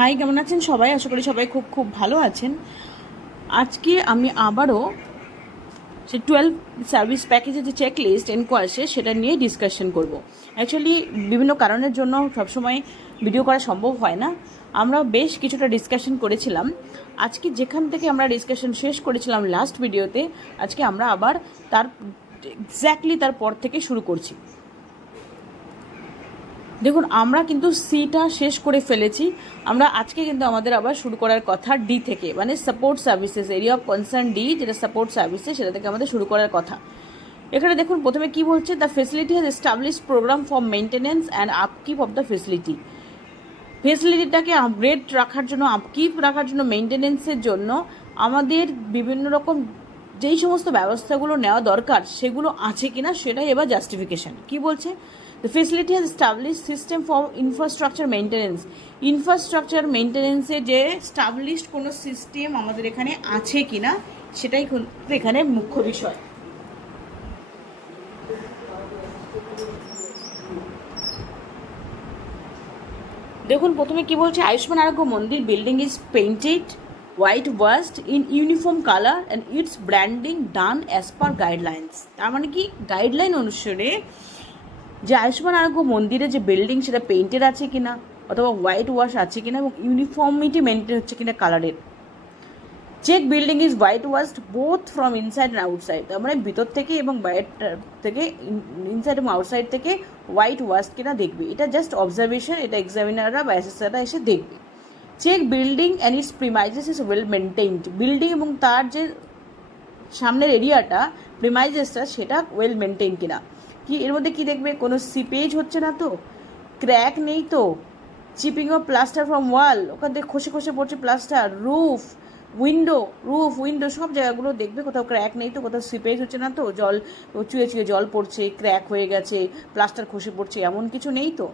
High, কেমন আছেন সবাই? আশা করি সবাই খুব খুব ভালো আছেন। আজকে আমি আবারও সে 12 সার্ভিস প্যাকেজের যে চেক লিস্ট এনকোয়ার্সে সেটা নিয়ে ডিসকাশন করব। অ্যাকচুয়ালি বিভিন্ন কারণের জন্য সবসময় ভিডিও করা সম্ভব হয় না। আমরা বেশ কিছুটা ডিসকাশন করেছিলাম। আজকে যেখান থেকে আমরা ডিসকাশন শেষ করেছিলাম লাস্ট ভিডিওতে, আজকে আমরা আবার তার এক্স্যাক্টলি তার পর থেকে শুরু করছি। দেখুন, আমরা কিন্তু সিটা শেষ করে ফেলেছি। আমরা আজকে কিন্তু আমাদের আবার শুরু করার কথা ডি থেকে, মানে support services, area of concern D, যেটা সাপোর্ট সার্ভিসেস, সেটা থেকে আমাদের শুরু করার কথা। এখানে দেখুন প্রথমে কি বলছে, the facility has establish program for maintenance and upkeep of the facility. ফেসিলিটিটাকে আপগ্রেড রাখার জন্য, আপকিপ রাখার জন্য, মেনটেন্যান্সের জন্য আমাদের বিভিন্ন রকম যেই সমস্ত ব্যবস্থাগুলো নেওয়া দরকার সেগুলো আছে কিনা সেটাই এবার জাস্টিফিকেশন। কি বলছে, the facility has establish system for infrastructure maintenance. Infrastructure মেনটেন্যান্সের যে স্টাবলিশড কোনো সিস্টেম আমাদের এখানে আছে কিনা সেটাই এখানে মুখ্য বিষয়। দেখুন প্রথমে কি বলছে, আয়ুষ্মান আরোগ্য মন্দির building is painted white washed in uniform colour and it's branding done as per guidelines. তার মানে কি, গাইডলাইন অনুসারে যে আয়ুষ্মান আরোগ্য মন্দিরের যে বিল্ডিং সেটা পেইন্টেড আছে কিনা, অথবা হোয়াইট ওয়াশ আছে কিনা, এবং ইউনিফর্মিটি মেনটেন হচ্ছে কিনা কালারের। Check building is whitewashed both from inside and outside. তার মানে ভিতর থেকে এবং বাইরের থেকে, ইনসাইড এবং আউটসাইড থেকে হোয়াইট ওয়াশ কিনা দেখবে। এটা জাস্ট অবজারভেশন, এটা এক্সামিনাররা বা অ্যাসেসররা এসে দেখবে। Check building and its premises is well maintained. Building এবং তার যে সামনের এরিয়াটা, প্রিমাইজেসটা, সেটা ওয়েল মেনটেইন কিনা। কি এর মধ্যে কি দেখবে, কোনো সিপেজ হচ্ছে না তো, ক্র্যাক নেই তো, চিপিং অফ প্লাস্টার ফ্রম ওয়াল, ওখান থেকে খসে খসে পড়ছে প্লাস্টার, রুফ উইন্ডো সব জায়গাগুলো দেখবে কোথাও ক্র্যাক নেই তো, কোথাও সিপেজ হচ্ছে না তো, জল চুয়ে চুয়ে জল পড়ছে, ক্র্যাক হয়ে গেছে, প্লাস্টার খসে পড়ছে, এমন কিছু নেই তো।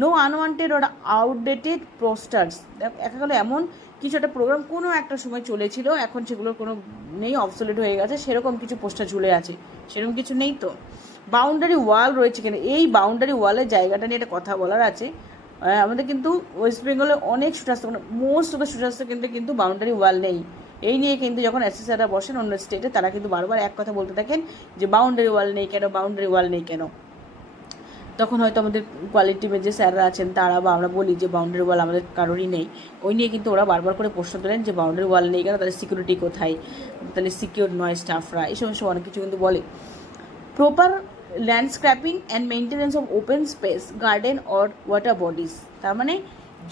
No unwanted or outdated posters. দেখা গেলো এমন কিছু একটা প্রোগ্রাম কোনো একটা সময় চলেছিল, এখন সেগুলোর কোনো নেই, অবসোলেট হয়ে গেছে, সেরকম কিছু পোস্টার ঝুলে আছে, সেরকম কিছু নেই তো। বাউন্ডারি ওয়াল রয়েছে কিনা, এই বাউন্ডারি ওয়ালের জায়গাটা নিয়ে একটা কথা বলার আছে। আমাদের কিন্তু ওয়েস্ট বেঙ্গলে অনেক সুস্বাস্থ্য, মোস্ট অফ দ্য সুস্বাস্থ্য কেন্দ্রে কিন্তু বাউন্ডারি ওয়াল নেই। এই নিয়ে কিন্তু যখন অ্যাসেসররা বসেন অন্য স্টেটে, তারা কিন্তু বারবার এক কথা বলতে থাকেন যে বাউন্ডারি ওয়াল নেই কেন, বাউন্ডারি ওয়াল নেই কেন। তখন হয়তো আমাদের কোয়ালিটি টিমের যে স্যাররা আছেন তারা বা আমরা বলি যে বাউন্ডারি ওয়াল আমাদের কারোরই নেই। ওই নিয়ে কিন্তু ওরা বারবার করে প্রশ্ন তোলেন যে বাউন্ডারি ওয়াল নেই কেন, তাহলে সিকিউরিটি কোথায়, তাহলে সিকিউর নয় স্টাফরা, এই সমস্ত অনেক কিছু কিন্তু বলে। Proper landscaping and maintenance of open space, garden or water bodies. তার মানে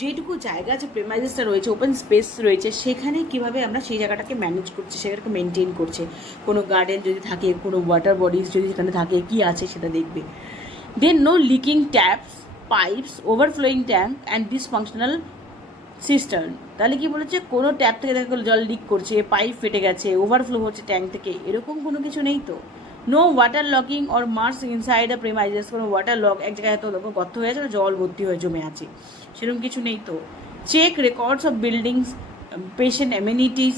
যেটুকু জায়গা আছে, প্রেমাইজেসটা রয়েছে, ওপেন স্পেস রয়েছে, সেখানে কীভাবে আমরা সেই জায়গাটাকে ম্যানেজ করছি, সেটাকে মেনটেন করছে। কোনো গার্ডেন যদি থাকে, কোনো ওয়াটার বডিজ যদি সেখানে থাকে, কী আছে সেটা দেখবে। Then no leaking taps, pipes, overflowing tank and dysfunctional cistern. তাহলে কি বলেছে, কোনো ট্যাপ থেকে দেখা গেলো জল লিক করছে, পাইপ ফেটে গেছে, ওভারফ্লো হচ্ছে ট্যাঙ্ক থেকে, এরকম কোনো কিছু নেই তো। No water logging or marsh inside the premises, কোনো ওয়াটার লক, এক জায়গায় তো গর্ত হয়ে আছে, জল ভর্তি হয়ে জমে আছে, সেরকম কিছু নেই তো। Check records of buildings, patient amenities,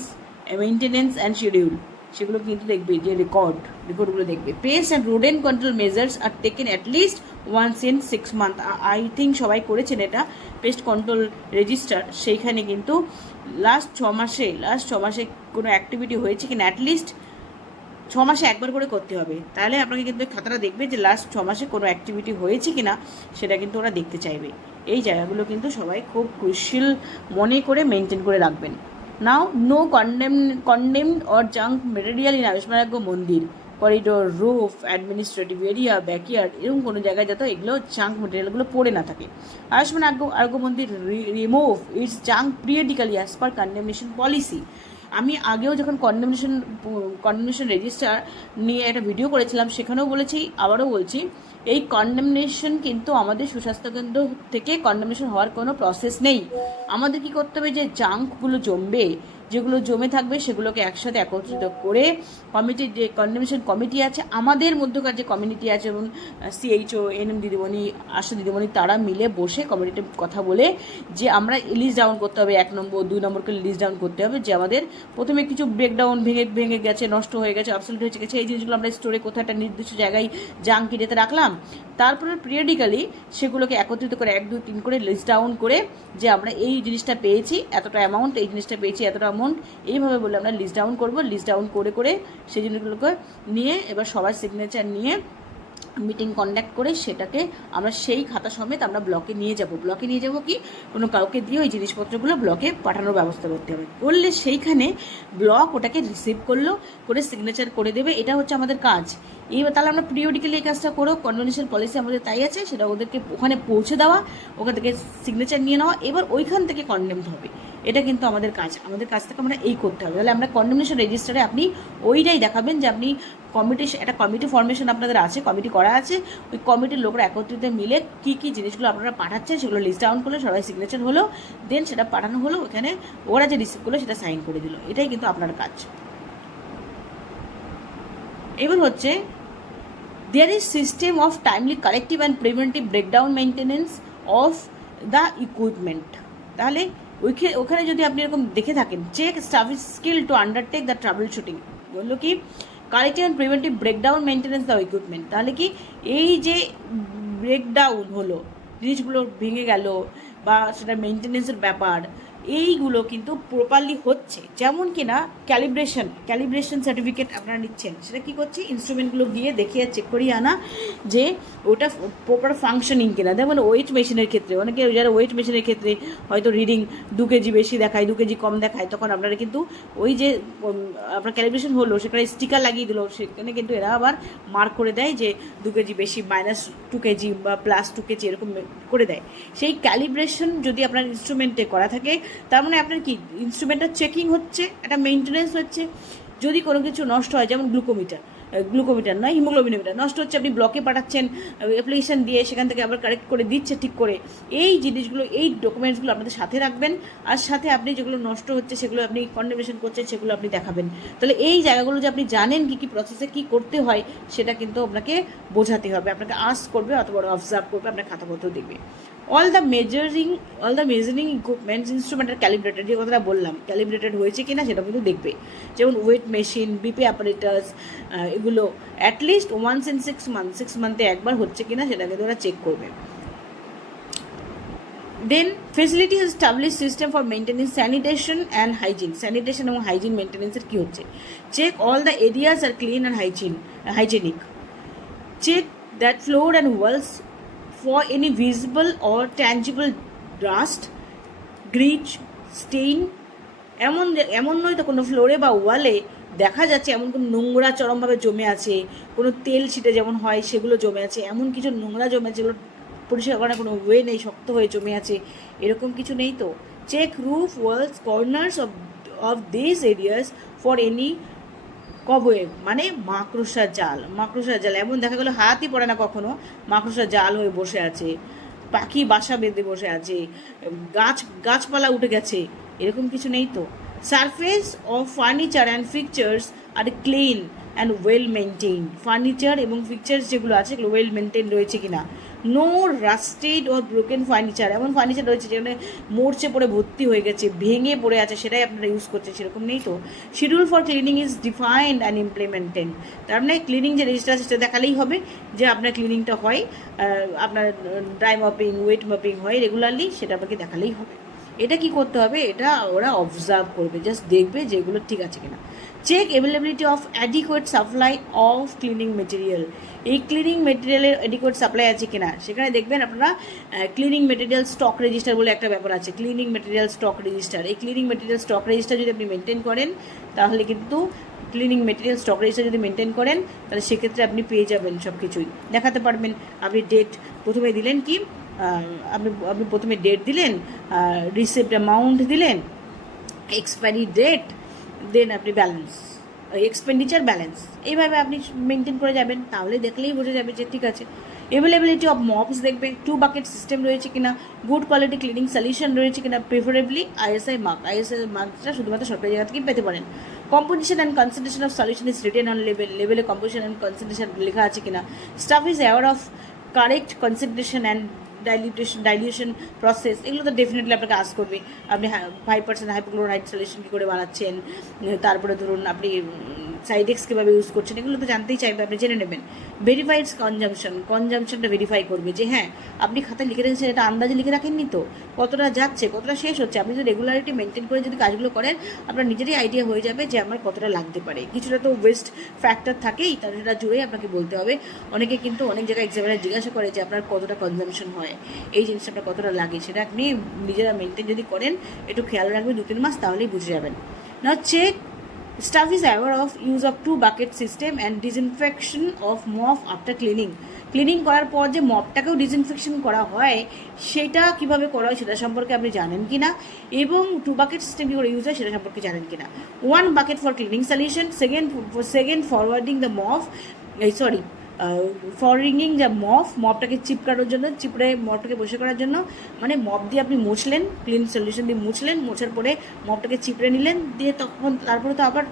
maintenance and schedule, সেগুলো কিন্তু দেখবে, যে রেকর্ডগুলো দেখবে। Pest and rodent control measures are taken at least once in 6 months। I think সবাই করেছেন এটা, পেস্ট কন্ট্রোল রেজিস্টার, সেইখানে কিন্তু লাস্ট ছ মাসে কোনো অ্যাক্টিভিটি হয়েছে কিনা, অ্যাটলিস্ট 6 মাসে একবার করে করতে হবে। তাহলে আপনাকে কিন্তু খাতাটা দেখবে যে লাস্ট 6 মাসে কোনো অ্যাক্টিভিটি হয়েছে কিনা, সেটা কিন্তু ওরা দেখতে চাইবে। এই জায়গাগুলো কিন্তু সবাই খুব ক্রুশিয়াল মনে করে মেনটেন করে রাখবেন। Now no condemned or junk material in Ayushman Arogya Mandir corridor, roof, administrative area, backyard, এরকম কোনো জায়গায় যাতে এগুলো জাঙ্ক মেটেরিয়ালগুলো পড়ে না থাকে। আয়ুষ্মান আরোগ্য মন্দির remove it's junk periodically as per condemnation policy. আমি আগেও যখন কন্ডেমনেশন রেজিস্টার নিয়ে একটা ভিডিও করেছিলাম, সেখানেও বলেছি, আবারও বলছি, এই কন্ডেমনেশন কিন্তু আমাদের সুস্বাস্থ্য কেন্দ্র থেকে কন্ডেমনেশন হওয়ার কোনো প্রসেস নেই। আমাদের কি করতে হবে, যে জাঙ্কগুলো জমবে, যেগুলো জমে থাকবে সেগুলোকে একসাথে একত্রিত করে কমিটির যে কন্ডেমনেশন কমিটি আছে, আমাদের মধ্যকার যে কমিউনিটি আছে, যেমন সিএইচও, এনএম দিদিমণি, আশা দিদিমণি, তারা মিলে বসে কমিটিতে কথা বলে যে আমরা লিস্ট ডাউন করতে হবে, 1 নম্বর 2 নম্বরকে লিস্ট ডাউন করতে হবে, যে আমাদের প্রথমে কিছু ব্রেকডাউন ভেঙে গেছে, নষ্ট হয়ে গেছে, অবসলিউট হয়ে গেছে, এই জিনিসগুলো আমরা স্টোরে কোথাও একটা নির্দিষ্ট জায়গায় জাঙ্ক এরিয়াতে রাখলাম। তারপরে পিরিয়ডিক্যালি সেগুলোকে একত্রিত করে 1 2 3 করে লিস্ট ডাউন করে যে আমরা এই জিনিসটা পেয়েছি এতটা অ্যামাউন্ট, এই জিনিসটা পেয়েছি এতটা অ্যামাউন্ট, এইভাবে বলে আমরা লিস্ট ডাউন করবো। লিস্ট ডাউন করে করে সেই জিনিসগুলোকে নিয়ে এবার সবার সিগনেচার নিয়ে মিটিং কন্ডাক্ট করে সেটাকে আমরা সেই খাতা সমেত আমরা ব্লকে নিয়ে যাব। ব্লকে নিয়ে যাব কি, কোনো কাউকে দিয়ে ওই জিনিসপত্রগুলো ব্লকে পাঠানোর ব্যবস্থা করতে হবে। করলে সেইখানে ব্লক ওটাকে রিসিভ করলো, করে সিগনেচার করে দেবে। এটা হচ্ছে আমাদের কাজ। এইবার তাহলে আমরা পিরিয়ডিক্যালি এই কাজটা করো, কনভেনশন পলিসি আমাদের তাই আছে, সেটা ওদেরকে ওখানে পৌঁছে দেওয়া, ওখান থেকে সিগনেচার নিয়ে নেওয়া, এবার ওইখান থেকে কন্ডেমড হবে। এটা কিন্তু আমাদের কাজ। আমাদের কাজ থেকে আমরা এই করতে হবে। তাহলে আমরা কন্ডেমনেশন রেজিস্টারে আপনি ওইটাই দেখাবেন যে আপনি একটা কমিটি ফরমেশন আপনাদের আছে, কমিটি করা আছে, ওই কমিটির লোকরা একত্রিত মিলে কী কী জিনিসগুলো আপনারা পাঠাচ্ছেন সেগুলো লিস্ট ডাউন করলে সবাই সিগনেচার হলো, দেন সেটা পাঠানো হলো, ওখানে ওরা যে রিসিভ করলো সেটা সাইন করে দিল। এটাই কিন্তু আপনার কাজ। এবার হচ্ছে there is system of timely corrective and preventive breakdown maintenance of the equipment। তাহলে ওখানে যদি আপনি এরকম দেখে থাকেন, check staff is skill to undertake the troubleshooting, বললো কি corrective and preventive breakdown maintenance the equipment. তাহলে কি এই যে ব্রেকডাউন হলো, জিনিসগুলো ভেঙে গেল বা সেটা মেনটেন্যান্সের ব্যাপার, এইগুলো কিন্তু প্রপারলি হচ্ছে। যেমন কিনা ক্যালিব্রেশন সার্টিফিকেট আপনারা নিচ্ছেন, সেটা কী করছে, ইনস্ট্রুমেন্টগুলো গিয়ে দেখিয়ে চেক করিয়ে আনা যে ওটা প্রপার ফাংশনিং কিনা। যেমন ওয়েট মেশিনের ক্ষেত্রে অনেকে যারা ওয়েট মেশিনের ক্ষেত্রে হয়তো রিডিং 2 কেজি বেশি দেখায়, 2 কেজি কম দেখায়, তখন আপনারা কিন্তু ওই যে আপনার ক্যালিব্রেশন হলো সেখানে স্টিকার লাগিয়ে দিল, সেখানে কিন্তু এরা আবার মার্ক করে দেয় যে 2 কেজি বেশি, -2 কেজি বা +2 কেজি এরকম করে দেয়। সেই ক্যালিব্রেশন যদি আপনার ইনস্ট্রুমেন্টে করা থাকে, তার মানে আপনার কি ইনস্ট্রুমেন্টটা চেকিং হচ্ছে, একটা মেনটেনেন্স হচ্ছে। যদি কোনো কিছু নষ্ট হয়, যেমন গ্লুকোমিটার নয়, হিমোগ্লোবিনোমিটার নষ্ট হচ্ছে, আপনি ব্লকে পাঠাচ্ছেন অ্যাপ্লিকেশন দিয়ে, সেখান থেকে আবার কারেক্ট করে দিচ্ছে ঠিক করে। এই জিনিসগুলো, এই ডকুমেন্টসগুলো আপনাদের সাথে রাখবেন, আর সাথে আপনি যেগুলো নষ্ট হচ্ছে সেগুলো আপনি কন্ডেমনেশন করছেন সেগুলো আপনি দেখাবেন। তাহলে এই জায়গাগুলো যে আপনি জানেন কী কী প্রসেসে কী করতে হয়, সেটা কিন্তু আপনাকে বোঝাতে হবে। আপনাকে আস্ক করবে অথবা অবজার্ভ করবে, আপনার খাতাপত্র দেখবে। All the measuring equipments instrument are calibrated, যে কথাটা বললাম, ক্যালিব্রেটেড হয়েছে কিনা সেটা কিন্তু দেখবে। যেমন ওয়েট মেশিন, বিপি অ্যাপারেটাস, এগুলো অ্যাটলিস্ট ওয়ান্স ইন 6 মান্থে একবার হচ্ছে কিনা সেটা কিন্তু ওরা চেক করবে। Then facility establish system for maintenance sanitation and hygiene. Sanitation এবং হাইজিন মেনটেনেন্সের কী হচ্ছে, check all the areas are clean and hygienic, check that floor and walls for any visible or tangible dust, grease, stain। এমন নয় তো কোনো ফ্লোরে বা ওয়ালে দেখা যাচ্ছে এমন কোনো নোংরা চরমভাবে জমে আছে, কোনো তেল ছিটে যেমন হয় সেগুলো জমে আছে, এমন কিছু নোংরা জমে আছে যেগুলো পরিষ্কার করার কোনো ওয়ে নেই, শক্ত হয়ে জমে আছে, এরকম কিছু নেই তো। Check roof, walls, corners of this areas for any cobweb, মানে মাকড়সার জাল। এমন দেখা গেলো হাতই পড়ে না কখনো, মাকড়সার জাল হয়ে বসে আছে, পাখি বাসা বেঁধে বসে আছে, গাছপালা উঠে গেছে, এরকম কিছু নেই তো। Surface of furniture and fixtures are clean and well maintain. Furniture এবং ফিকচার্স যেগুলো আছে সেগুলো ওয়েল মেনটেন রয়েছে কিনা। No rusted or broken furniture, এমন ফার্নিচার রয়েছে যেখানে মরচে পড়ে ভর্তি হয়ে গেছে, ভেঙে পড়ে আছে, সেটাই আপনারা ইউজ করছেন, সেরকম নেই তো। Schedule for cleaning is defined and implemented. তার মানে ক্লিনিং যে রেজিস্টার আছে সেটা দেখালেই হবে যে আপনার ক্লিনিংটা হয়, আপনার ড্রাই মপিং, ওয়েট মপিং হয় রেগুলারলি, সেটা আপনাকে দেখালেই হবে। এটা কি করতে হবে, এটা ওরা অবজার্ভ করবে, জাস্ট দেখবে যেগুলো ঠিক আছে কিনা। Check availability of adequate supply of cleaning material. এই ক্লিনিং মেটেরিয়ালের অ্যাডিকুয়েট সাপ্লাই আছে কিনা সেখানে দেখবেন আপনারা। ক্লিনিং মেটেরিয়াল স্টক রেজিস্টার বলে একটা ব্যাপার আছে, ক্লিনিং মেটেরিয়াল স্টক রেজিস্টার। এই ক্লিনিং মেটেরিয়াল স্টক রেজিস্টার যদি আপনি মেনটেন করেন, তাহলে কিন্তু ক্লিনিং মেটেরিয়াল স্টক রেজিস্টার যদি মেনটেন করেন, তাহলে সেক্ষেত্রে আপনি পেয়ে যাবেন সব কিছুই, দেখাতে পারবেন। আপনি ডেট প্রথমে দিলেন কি, আপনি প্রথমে ডেট দিলেন, রিসিপ্ট অ্যামাউন্ট দিলেন, এক্সপায়ারি ডেট, দেন আপনি ব্যালেন্স, এক্সপেন্ডিচার ব্যালেন্স, এইভাবে আপনি মেনটেন করে যাবেন, তাহলে দেখলেই বোঝা যাবে যে ঠিক আছে। অ্যাভেলেবিলিটি অফ মপস দেখবে, 2 বাকেট সিস্টেম রয়েছে কিনা, গুড কোয়ালিটি ক্লিনিং সলিউশন রয়েছে কিনা, প্রিফারেবলি আইএসআই মার্ক। আইএসআই মার্কটা শুধুমাত্র সরকারি জায়গা থেকে পেতে পারেন। Composition and concentration of solution is written on level, লেভেলে কম্পোজিশন অ্যান্ড কনসেন্ট্রেশন লেখা আছে কিনা, staff is aware of correct concentration and dilution process, এগুলো তো ডেফিনেটলি আপনাকে আস করবে। আপনি 5% হাইপোক্লোরাইড সলিউশন কী করে বানাচ্ছেন, তারপরে ধরুন আপনি সাইডেক্স কীভাবে ইউজ করছেন, এগুলো তো জানতেই চাইবে, আপনি জেনে নেবেন। ভেরিফাইড কনজামশনটা ভেরিফাই করবে যে হ্যাঁ আপনি খাতায় লিখে রেখেছেন, এটা আন্দাজে লিখে রাখেননি তো, কতটা যাচ্ছে কতটা শেষ হচ্ছে। আপনি যদি রেগুলারিটি মেনটেন করে যদি কাজগুলো করেন, আপনার নিজেরই আইডিয়া হয়ে যাবে যে আমার কতটা লাগতে পারে। কিছুটা তো ওয়েস্ট ফ্যাক্টর থাকেই, তার সেটা জুড়েই আপনাকে বলতে হবে। অনেকে কিন্তু অনেক জায়গায় এক্সামিনার জিজ্ঞাসা করে যে আপনার কতটা কনজামশন হয়, এই জিনিসটা আপনার কতটা লাগে, সেটা আপনি নিজেরা মেনটেন যদি করেন, একটু খেয়াল রাখবেন 2-3 মাস, তাহলেই বুঝে যাবেন। না check staff is aware of use of 2 bucket system and disinfection of mop after cleaning করার পর যে মপটাকেও ডিসইনফেকশন করা হয়, সেটা কিভাবে করা হয় সেটা সম্পর্কে আপনি জানেন কিনা, এবং 2 বাকেট সিস্টেম কী করে ইউজ হয় সেটা সম্পর্কে জানেন কিনা। 1 bucket for cleaning solution, second for wringing the mop, for wringing the মপটাকে চিপকানোর জন্য, চিপড়ে মপটাকে বসে করার জন্য, মানে মপ দিয়ে আপনি মুছলেন, ক্লিন সলিউশন দিয়ে মুছলেন, মোছার পরে মপটাকে চিপড়ে নিলেন, দিয়ে তখন তারপরে তো আবার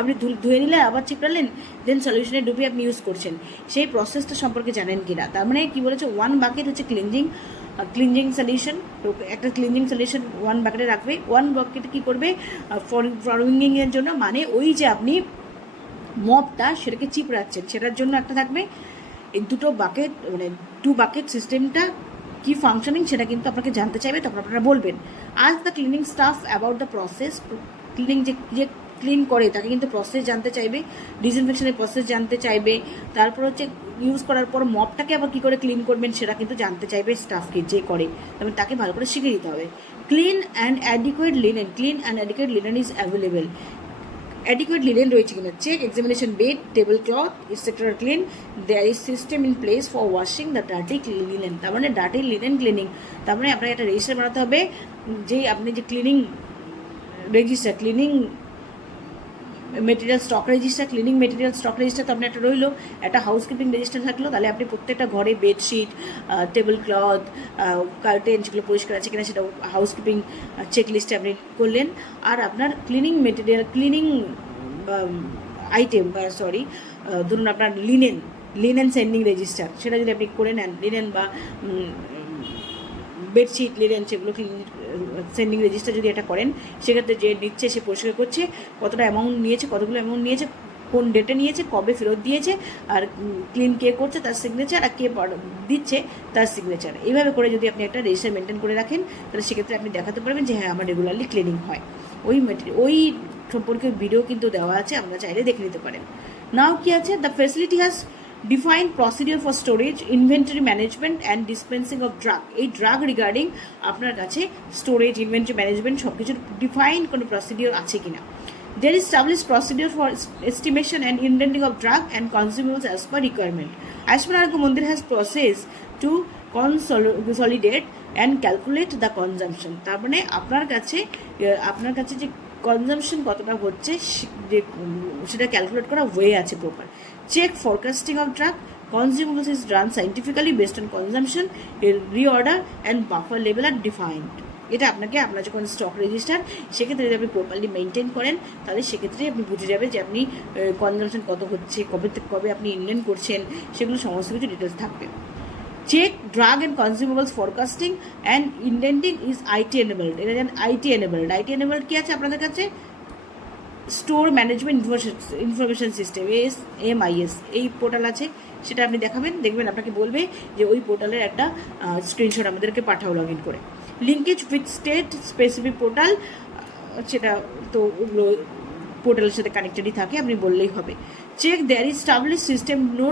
আপনি ধুয়ে নিলেন, আবার চিপড়ালেন, দেন সলিউশনে ডুবিয়ে আপনি ইউজ করছেন, সেই প্রসেসটা সম্পর্কে জানেন কিনা। তার মানে কী বলেছে, 1 বাকেট হচ্ছে ক্লিনজিং সলিউশন, তো একটা ক্লিনজিং সলিউশন 1 বাকেটে রাখবে। 1 বাকেটে কী করবে, ফররিংয়ের জন্য, মানে ওই যে আপনি মপটা সেটাকে চিপড়াচ্ছেন সেটার জন্য একটা থাকবে। এই 2 বাকেট মানে 2 বাকেট সিস্টেমটা কি ফাংশনিং সেটা কিন্তু আপনাকে জানতে চাইবে, তখন আপনারা বলবেন। আজ the cleaning staff about the process, cleaning যে ক্লিন করে তাকে কিন্তু প্রসেস জানতে চাইবে, ডিসইনফেকশনের প্রসেস জানতে চাইবে, তারপর হচ্ছে ইউজ করার পর মপটাকে আবার কী করে ক্লিন করবেন সেটা কিন্তু জানতে চাইবে স্টাফকে, যে করে, তবে তাকে ভালো করে শিখিয়ে দিতে হবে। Clean and adequate linen is available, adequate linen রয়েছে কিনা, check examination bed, table cloth et cetera clean, there is system in place for washing the dirty linen. তার মানে ডার্টি লিনেন ক্লিনিং, তার মানে আপনাকে একটা রেজিস্টার বানাতে হবে, যে আপনি যে cleaning register, cleaning material stock register, cleaning material stock register তো আপনার একটা রইলো, একটা হাউসকিপিং রেজিস্টার থাকলো, তাহলে আপনি প্রত্যেকটা ঘরে বেডশিট, টেবিল ক্লথ, কার্টেন যেগুলো পরিষ্কার আছে কিনা সেটা হাউসকিপিং চেকলিস্টে আপনি করলেন। আর আপনার ক্লিনিং মেটেরিয়াল, ক্লিনিং আইটেম ধরুন আপনার লিনেন সেন্ডিং রেজিস্টার, সেটা যদি আপনি করে নেন, লিনেন বা বেডশিট লিনেন সেগুলো সেন্ডিং রেজিস্টার যদি এটা করেন, সেক্ষেত্রে যে নিচ্ছে সে পরিষ্কার করছে, কতটা অ্যামাউন্ট নিয়েছে, কতগুলো অ্যামাউন্ট নিয়েছে, কোন ডেটে নিয়েছে, কবে ফেরত দিয়েছে, আর ক্লিন কে করছে তার সিগনেচার, আর কে দিচ্ছে তার সিগনেচার, এইভাবে করে যদি আপনি একটা রেজিস্টার মেনটেন করে রাখেন, তাহলে সেক্ষেত্রে আপনি দেখাতে পারবেন যে হ্যাঁ আমার রেগুলারলি ক্লিনিং হয়। ওই সম্পর্কে ভিডিও কিন্তু দেওয়া আছে, আমরা চাইলে দেখে নিতে পারেন। নাও কি আছে, the facility has defined procedure for storage, inventory management and dispensing of drug. এই ড্রাগ রিগার্ডিং আপনার কাছে স্টোরেজ, ইনভেন্টরি ম্যানেজমেন্ট সব কিছুর ডিফাইন্ড কোনো প্রসিডিওর আছে কিনা। There is established procedure for estimation and indenting of drug and consumables as per requirement. Ayushman Arogya Mandir has process to consolidate and calculate the consumption. তার মানে আপনার কাছে যে কনজামশন কতটা হচ্ছে সেটা ক্যালকুলেট করা ওয়ে আছে proper. Check forecasting of drug consumables is done scientifically based on consumption, reorder and buffer level are defined. এটা আপনার যখন স্টক রেজিস্টার, সেক্ষেত্রে যদি আপনি প্রপারলি মেনটেন করেন, তাহলে সেক্ষেত্রে আপনি বুঝে যাবেন যে আপনি কনজামশন কত হচ্ছে, কবে আপনি ইনভেন্ট করছেন, সেগুলো সমস্ত কিছু ডিটেলস থাকবে। Check drug and consumables forecasting and indenting is IT enabled. এটা যেন আইটি এনেবলড কী আছে আপনাদের কাছে, store management information system, SMIS, এই পোর্টাল আছে, সেটা আপনি দেখবেন আপনাকে বলবে যে ওই পোর্টালের একটা স্ক্রিনশট আমাদেরকে পাঠাও লগ ইন করে। Linkage with state specific portal, সেটা তো ওগুলো পোর্টালের সাথে কানেক্টেডই থাকে, আপনি বললেই হবে। Check there is establish system to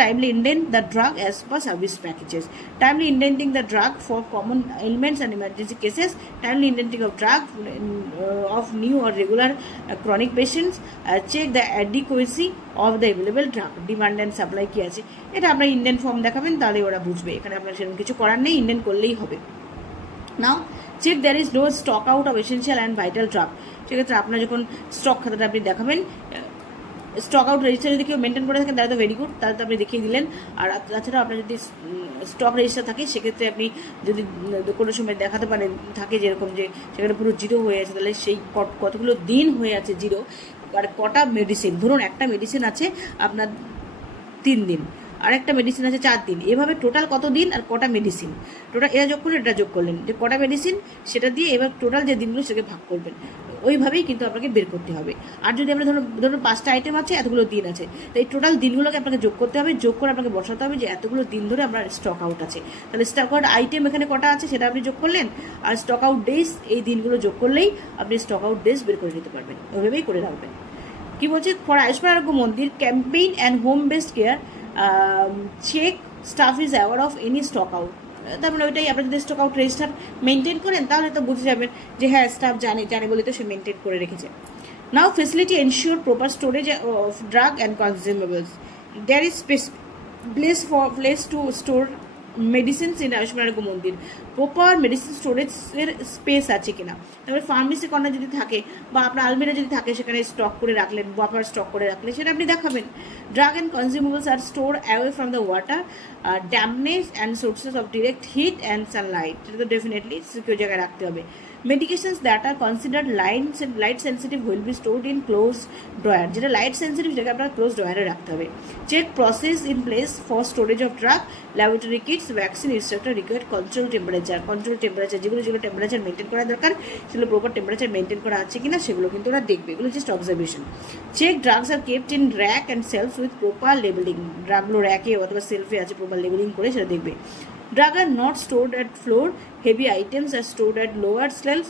timely indent the drug as per service packages, timely indenting the drug for common elements and emergency cases, timely indenting of drug of new or regular chronic patients, check the adequacy of the available drug, demand and supply কী আছে, এটা আপনার indent form দেখাবেন, তাহলে ওরা বুঝবে, এখানে আপনার সেরকম কিছু করার নেই, ইন্ডেন্ট করলেই হবে। Now check there is no stock out of essential and vital drug, সেক্ষেত্রে আপনার যখন স্টক খাতাটা আপনি দেখাবেন, স্টক আউট রেজিস্টার যদি কেউ মেনটেন করে থাকেন তাহলে তো ভেরি গুড, তাহলে তো আপনি দেখিয়ে দিলেন। আর তাছাড়া আপনার যদি স্টক রেজিস্টার থাকে সেক্ষেত্রে আপনি যদি কোনো সময় দেখাতে পারেন থাকে যেরকম যে সেখানে পুরো জিরো হয়ে আছে, তাহলে সেই কতগুলো দিন হয়ে আছে জিরো, আর কটা মেডিসিন, ধরুন একটা মেডিসিন আছে আপনার 3 দিন, আর একটা মেডিসিন আছে 4 দিন, এভাবে টোটাল কত দিন আর কটা মেডিসিন, টোটাল এটা যোগ করলেন এটা যোগ করলেন, যে কটা মেডিসিন সেটা দিয়ে এবার টোটাল যে দিনগুলো সেটাকে ভাগ করবেন, ওইভাবেই কিন্তু আপনাকে বের করতে হবে। আর যদি আমরা ধরুন 5টা আইটেম আছে, এতগুলো দিন আছে, তো এই টোটাল দিনগুলোকে আপনাকে যোগ করতে হবে, যোগ করে আপনাকে বসাতে হবে যে এতগুলো দিন ধরে আপনার স্টক আউট আছে, তাহলে স্টক আউট আইটেম এখানে কটা আছে সেটা আপনি যোগ করলেন, আর স্টক আউট ডেজ এই দিনগুলো যোগ করলেই আপনি স্টক আউট ডেজ বের করে নিতে পারবেন, ওইভাবেই করে রাখবেন। কি বলছে, for Ayushman Arogya Mandir campaign and home based care check staff is aware of any stock out. তার মানে ওইটাই, আপনার যদি স্টক আউট রেজিস্টার মেনটেন করেন তাহলে তো বুঝে যাবেন যে হ্যাঁ স্টাফ জানে বলে তো সে মেনটেন করে রেখেছে। Now facility ensure proper storage of drug and consumables, there is place to store medicines in Ayushman Arogya Mandir, proper medicine স্টোরেজের স্পেস আছে কিনা, তারপরে ফার্মেসি কর্নার যদি থাকে বা আপনার আলমিরা যদি থাকে সেখানে স্টক করে রাখলেন, প্রপার স্টক করে রাখলেন সেটা আপনি দেখাবেন। Drug and consumables are store away from the water, dampness and sources of direct heat and sunlight, এটা তো ডেফিনেটলি সিকিউর জায়গায় রাখতে হবে। Medications that are considered light sensitive will be stored in closed drawer, যেটা light sensitive সেটাকে আপনার close ড্রয়ারে রাখতে হবে। Check process in place for storage of drug, laboratory kits, vaccine instructor required control temperature, যেগুলো টেম্পারেচার মেনটেন করা দরকার সেগুলো প্রপার টেম্পারেচার মেনটেন করা আছে কিনা সেগুলো কিন্তু ওরা দেখবে, এগুলো just observation. Check drugs are kept in rack and shelf with proper labelling, ড্রাগগুলো র্যাকে অথবা সেলফে আছে প্রপার লেবেলিং করে সেটা দেখবে। Drugs are not stored at floor. Heavy items are stored at lower shelves,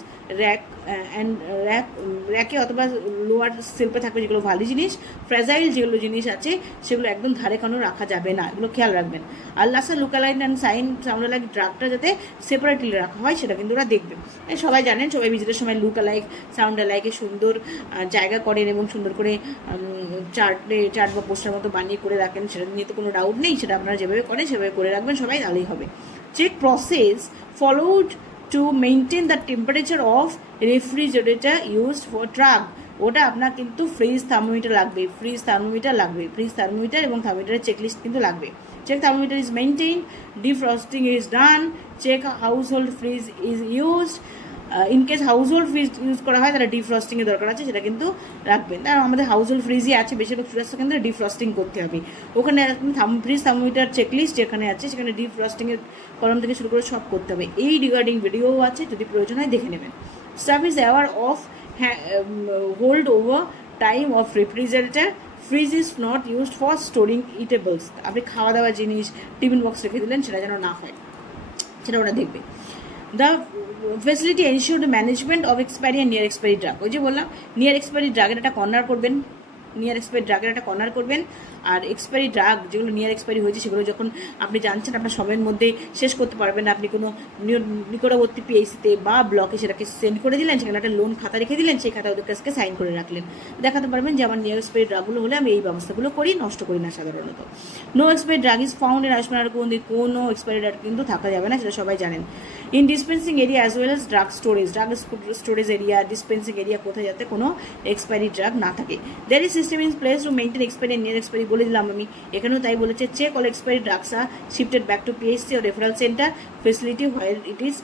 র্যাকে অথবা লোয়ার সেলফে থাকবে যেগুলো ভালো জিনিস। ফ্র্যাজাইল যেগুলো জিনিস আছে সেগুলো একদম ধারে কানো রাখা যাবে না, এগুলো খেয়াল রাখবেন। আর লাস্ট লুকালাইট অ্যান্ড সাউন্ড লাইক ড্রাগটা যাতে সেপারেটলি রাখা হয় সেটা কিন্তু ওরা দেখবে। সবাই জানেন, সবাই ভিজিটের সময় লুকালাইক সাউন্ড লাইকে সুন্দর জায়গা করেন এবং সুন্দর করে চার্ট বা পোস্টার মতো বানিয়ে করে রাখেন, সেটা নিয়ে তো কোনো ডাউট নেই, সেটা আপনারা যেভাবে করেন সেভাবে করে রাখবেন, সবাই তাহলেই হবে। Check process followed to maintain the temperature of refrigerator used for drug, ওটা আপনার কিন্তু ফ্রিজ থার্মোমিটার এবং থার্মোমিটারের চেকলিস্ট কিন্তু লাগবে। Check thermometer is maintain, defrosting is done, check household fridge is used, in case household fridge use করা হয় তাহলে ডিফ্রস্টিংয়ের দরকার আছে, সেটা কিন্তু রাখবেন। তার আমাদের হাউসহোল্ড ফ্রিজই আছে বেশিরভাগ স্বাস্থ্য কেন্দ্রে, ডিফ্রস্টিং করতে হবে, ওখানে ফ্রিজ থার্মোমিটার চেকলিস্ট যেখানে আছে সেখানে ডিফ্রস্টিংয়ের কলম থেকে শুরু করে সব করতে হবে। এই রিগার্ডিং ভিডিও আছে, যদি প্রয়োজন হয় দেখে নেবেন। Staff is aware of hold over time of refrigerator, fridge is not used for storing eatables, আপনি খাওয়া দাওয়া জিনিস টিফিন বক্স রেখে দিলেন সেটা যেন না হয়, সেটা ওরা দেখবে। The facility ensure the management of expiry and near expiry drug, ওই যে বললাম নিয়ার এক্সপায়ারি ড্রাগের একটা কর্নার করবেন, আর এক্সপায়ারি ড্রাগ যেগুলো নিয়ার এক্সপায়ারি হয়েছে সেগুলো যখন আপনি জানছেন আপনার সময়ের মধ্যে শেষ করতে পারবেন না, আপনি কোনো নিকটবর্তী পিএইচিতে বা ব্লকে সেটাকে সেন্ড করে দিলেন, সেখানে একটা লোন খাতা রেখে দিলেন, সেই খাতা ওদের কাছে সাইন করে রাখলেন, দেখাতে পারবেন যে আমার নিয়ার এক্সপায়ারি ড্রাগগুলো হলে আমি এই ব্যবস্থাগুলো করি, নষ্ট করি না সাধারণত। No expiry drug is found in Ayushman Arogya Mandir, কোনো এক্সপায়ারি ড্রাগ কিন্তু থাকা যাবে না, সেটা সবাই জানেন। In dispensing area as well as drug storage area, dispensing area কোথায় যাতে কোনো এক্সপায়ারি ড্রাগ না থাকে। There is system in place to maintain expiry near expiry, বলে দিলাম আমি, এখানেও তাই বলেছে। Check all expiry drugs are shifted back to PHC or referral center facility where it is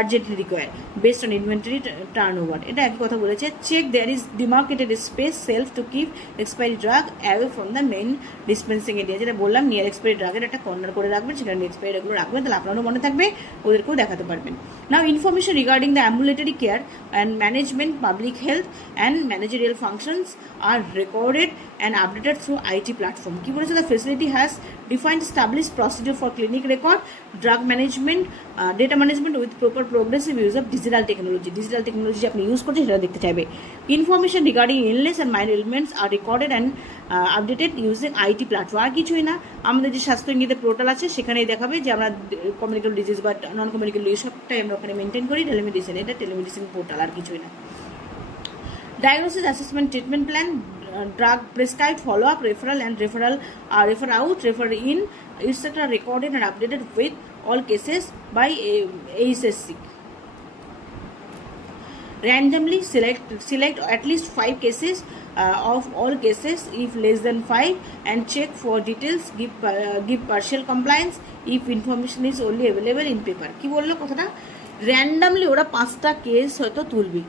urgently required based on inventory turnover, এটা একই কথা বলেছে। Check there is demarcated space self to keep expiry drug away from the main dispensing area, যেটা বললাম near expiry ড্রাগের একটা corner করে রাখবেন, সেখানে এক্সপায়ারি এগুলো রাখবেন, তাহলে আপনারও মনে থাকবে, ওদেরকেও দেখাতে পারবেন। Now information regarding the ambulatory care and management, public health and managerial functions are recorded and updated through IT platform. কি বলেছে, the facility has defined established procedure for clinic record, drug management, data management with proper progressive use of digital technology যে আপনি use করছেন সেটা দেখতে চাইবে। Information regarding illness and mild elements are recorded and updated using IT platform. আর কিছুই না, আমাদের যে স্বাস্থ্য ইঙ্গিতের পোর্টাল আছে সেখানেই দেখাবে যে আমরা কমিউনিকেবল ডিজিজ বা নন কমিউনিকেবল ডিজিজ সবটাই আমরা ওখানে মেনটেন করি। টেলিমেডিসিন, এটা টেলিমেডিসিন পোর্টাল, আর কিছুই না। Diagnosis, assessment, treatment plan, drug prescribed, follow-up, referral and refer out, refer in, etc. recorded and updated with all cases by ASSC. Randomly select at least 5 cases of all cases if less than 5 and check for details, give partial compliance if information is only available in paper. কি বললো কথাটা, randomly ওরা 5টা case হয়তো তুলবে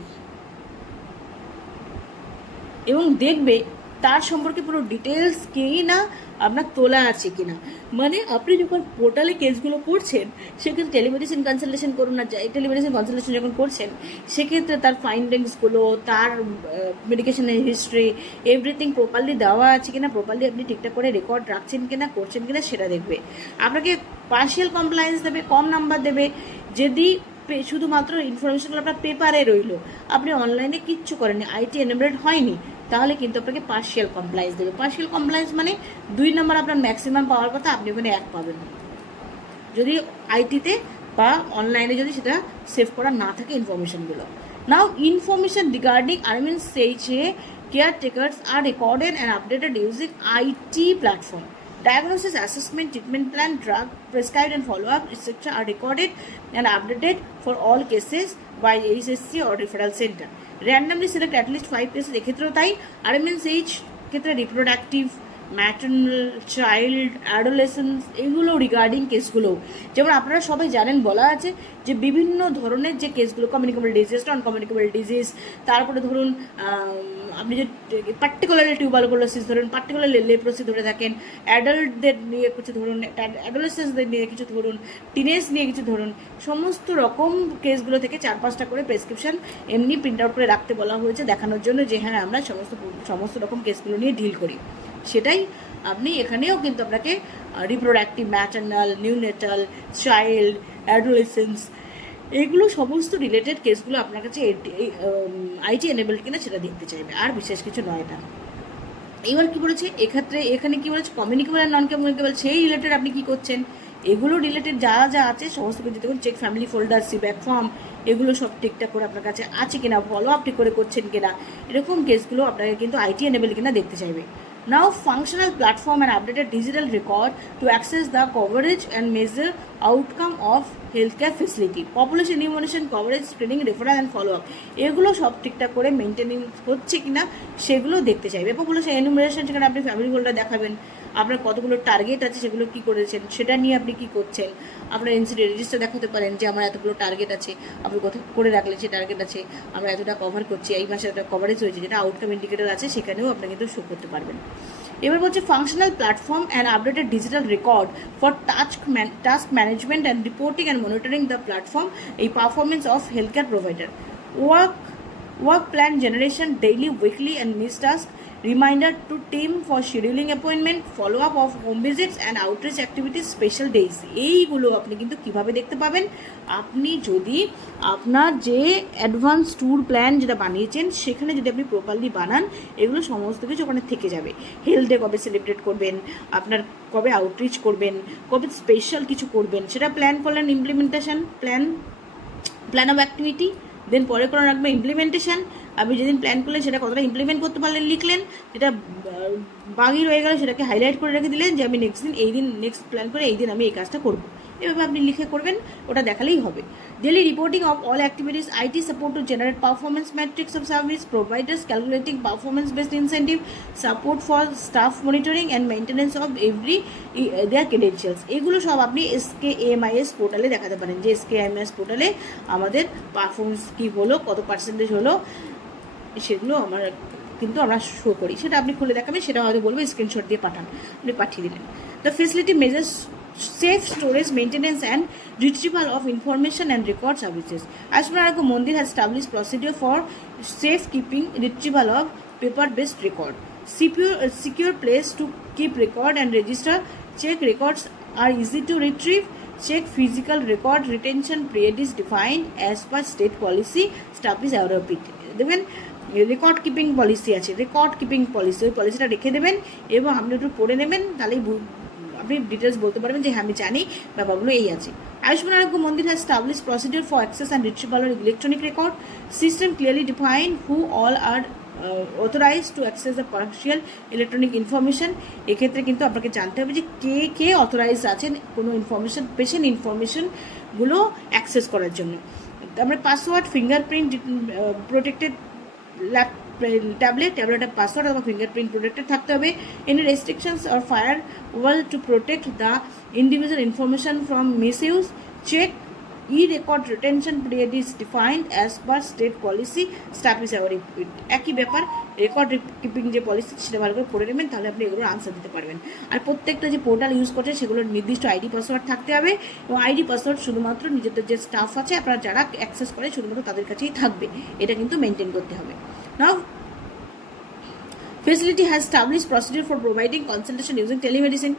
এবং দেখবে তার সম্পর্কে পুরো ডিটেলস কেই না আপনার তোলা আছে কিনা। মানে আপনি যখন পোর্টালে কেসগুলো করছেন সেক্ষেত্রে টেলিমেডিসিন কনসালটেশন করুন না, টেলিমেডিসিন কনসালটেশন যখন করছেন সেক্ষেত্রে তার ফাইন্ডিংসগুলো, তার মেডিকেশনের হিস্ট্রি, এভরিথিং প্রপারলি দেওয়া আছে কিনা, প্রপারলি আপনি ঠিকঠাক করে রেকর্ড রাখছেন কিনা, করছেন কিনা সেটা দেখবে। আপনাকে পার্শিয়াল কমপ্লায়েন্স দেবে, কম নাম্বার দেবে যদি শুধুমাত্র ইনফরমেশনগুলো আপনার পেপারে রইলো, আপনি অনলাইনে কিচ্ছু করেননি, আইটি এনেবলড হয়নি, তাহলে কিন্তু আপনাকে পার্শিয়াল কমপ্লায়েন্স দেবে। পার্শিয়াল কমপ্লায়েন্স মানে 2 নম্বর আপনার ম্যাক্সিমাম পাওয়ার কথা, আপনি ওখানে 1 পাবেন যদি আইটিতে বা অনলাইনে যদি সেটা সেভ করা না থাকে ইনফরমেশনগুলো। Now information regarding RMSHA caretakers are recorded and updated using IT platform. Diagnosis, assessment, treatment plan, drug prescribed and follow-up, etc. are recorded and updated for all cases by HSC or referral center. Randomly select at least 5 cases এক্ষেত্রেও তাই। RMSH ক্ষেত্রে reproductive, maternal, child, adolescence, এগুলো regarding কেসগুলো যেমন আপনারা সবাই জানেন বলা আছে যে বিভিন্ন ধরনের যে কেসগুলো, communicable disease, non communicable disease, তারপরে ধরুন আপনি যে পার্টিকুলারলি টিউবারকুলোসিস ধরুন, পার্টিকুলারলি লেপ্রোসি ধরে থাকেন, অ্যাডাল্টদের নিয়ে কিছু ধরুন, অ্যাডোলেসেন্সদের নিয়ে কিছু ধরুন, টিনেজ নিয়ে কিছু ধরুন, সমস্ত রকম কেসগুলো থেকে 4-5টা করে প্রেসক্রিপশন এমনি প্রিন্ট আউট করে রাখতে বলা হয়েছে দেখানোর জন্য যে হ্যাঁ আমরা সমস্ত রকম কেসগুলো নিয়ে ডিল করি। সেটাই আপনি এখানেও কিন্তু আপনাকে reproductive, maternal, neonatal, child, adolescence, এগুলো সমস্ত রিলেটেড কেসগুলো আপনার কাছে আইটি এনেবলড কিনা সেটা দেখতে চাইবে, আর বিশেষ কিছু নয় এটা। এবার কি বলেছে এখানে কি বলেছে, কমিউনিকেবল আর নন কমিউনিকেবল, সেই রিলেটেড আপনি কি করছেন, এগুলো রিলেটেড যা আছে সমস্ত কিছু দেখুন, চেক ফ্যামিলি ফোল্ডার, সিব্যাক ফর্ম, এগুলো সব ঠিকঠাক করে আপনার কাছে আছে কিনা, ফলো আপ ঠিক করে করছেন কিনা, এরকম কেসগুলো আপনাকে কিন্তু আইটি এনেবল কিনা দেখতে চাইবে। Now functional platform and updated digital record to access the coverage and measure outcome of healthcare facility, population enumeration, coverage, screening, referral and follow up, এগুলো সব ঠিকঠাক করে মেনটেনিং হচ্ছে কিনা সেগুলো দেখতে চাইবে। পপুলেশন এনুমারেশন, সেখানে আপনি ফ্যামিলি হোল্ডার দেখাবেন, আপনার কতগুলো টার্গেট আছে সেগুলো কী করেছেন সেটা নিয়ে আপনি কী করছেন, আপনার এনসিডি রেজিস্টার দেখাতে পারেন যে আমার এতগুলো টার্গেট আছে, আপনি কোথাও করে রাখলেন যে টার্গেট আছে, আমরা এতটা কভার করছি, এই মাসে এতটা কভারেজ হয়েছে, যেটা আউটকাম ইন্ডিকেটর আছে সেখানেও আপনি কিন্তু শো করতে পারবেন। এবার বলছে functional platform and updated digital record for task management and reporting and monitoring the platform এই performance of health care provider, work plan generation, daily, weekly and missed task, reminder to team for scheduling appointment, follow up of home visits and outreach activities, special days, এইগুলো আপনি কিন্তু কিভাবে দেখতে পাবেন, আপনি যদি আপনার যে অ্যাডভান্স ট্যুর প্ল্যান যেটা বানিয়েছেন সেখানে যদি আপনি প্রপারলি বানান, এগুলো সমস্ত কিছু ওখানে থেকে যাবে। হেলথ ডে কবে সেলিব্রেট করবেন, আপনার কবে আউটরিচ করবেন, কবে স্পেশাল কিছু করবেন, সেটা প্ল্যান করলেন, ইমপ্লিমেন্টেশন প্ল্যান অফ অ্যাক্টিভিটি, দেন পরে করে রাখবে ইমপ্লিমেন্টেশন, আপনি যেদিন প্ল্যান করলেন সেটা কতটা ইমপ্লিমেন্ট করতে পারলেন লিখলেন, যেটা বাকি রয়ে গেল সেটাকে হাইলাইট করে রেখে দিলেন যে আমি নেক্সট প্ল্যান করে এই দিন আমি এই কাজটা করবো, এভাবে আপনি লিখে করবেন, ওটা দেখালেই হবে। Daily reporting of all activities, IT support to generate performance matrix of service providers, calculating performance based incentive, support for staff monitoring and maintenance of every their credentials, এগুলো সব আপনি SKMIS পোর্টালে দেখাতে পারেন যে SKMIS পোর্টালে আমাদের পারফরমেন্স কী হলো, কত পার্সেন্টেজ হলো, সেগুলো কিন্তু আমরা শো করি, সেটা আপনি খুলে দেখাবেন, সেটা হয়তো বলবো স্ক্রিনশট দিয়ে পাঠান, আপনি পাঠিয়ে দিলেন। The facility measures safe storage, maintenance and retrieval of information and record services. As per Argo, Mandir has established procedure for safekeeping, retrieval of paper-based record. Secure place to keep record and register. Check records are easy to retrieve. Check physical record retention period is defined as per state policy. Staff is aware of it. দেখবেন record keeping policy আছে, record keeping policy, ওই পলিসিটা রেখে দেবেন এবং আপনি একটু পড়ে নেবেন, তাহলেই আপনি ডিটেলস বলতে পারবেন যে হ্যাঁ আমি জানি ব্যাপারগুলো এই আছে। আয়ুষ্মান আরোগ্য মন্দির has established procedure for access and retrieval of electronic record. System clearly define who all are authorized to access the partial electronic information. এক্ষেত্রে কিন্তু আপনাকে জানতে হবে যে কে অথরাইজড আছেন কোনো ইনফরমেশন, পেশেন্ট ইনফরমেশনগুলো অ্যাক্সেস করার জন্য। তারপরে পাসওয়ার্ড, ফিঙ্গারপ্রিন্ট প্রোটেক্টেড ট্যাবলেটের পাসওয়ার্ড অথবা ফিঙ্গারপ্রিন্ট প্রোটেক্টেড থাকতে হবে। Any restrictions or firewall to protect the individual information from misuse. Check record retention period is defined as per state policy, staff is our it একই ব্যাপার, record keeping যে policy সেটা ভালো করে পড়ে নেবেন, তাহলে আপনি এগুলোর আনসার দিতে পারবেন। আর প্রত্যেকটা যে পোর্টাল ইউজ করছে সেগুলোর নির্দিষ্ট আইডি পাসওয়ার্ড থাকতে হবে, এবং আইডি পাসওয়ার্ড শুধুমাত্র নিজেদের যে স্টাফ আছে আপনারা যারা অ্যাক্সেস করে শুধুমাত্র তাদের কাছেই থাকবে, এটা কিন্তু মেনটেন করতে হবে। নাও facility has established procedure for providing consultation using telemedicine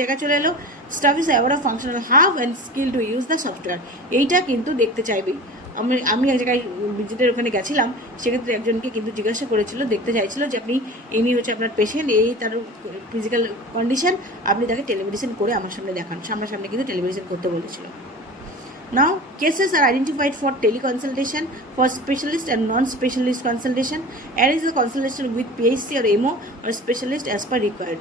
জায়গা চলে এলো। Staff is aware of functional hub and skill to use the software, এইটা কিন্তু দেখতে চাইবে। আমি এক জায়গায় ভিজিটের ওখানে গেছিলাম, সেক্ষেত্রে একজনকে কিন্তু জিজ্ঞাসা করেছিল, দেখতে চাইছিল যে আপনি ইনি হচ্ছে আপনার পেশেন্ট, এই তার ফিজিক্যাল কন্ডিশন, আপনি তাকে টেলিমেডিসিন করে আমার সামনে দেখান, সামনাসামনি কিন্তু টেলিমেডিসিন করতে বলেছিল। Now, cases are identified for teleconsultation, for specialist and non-specialist consultation. Arrange the consultation with PHC or MO or specialist as per required.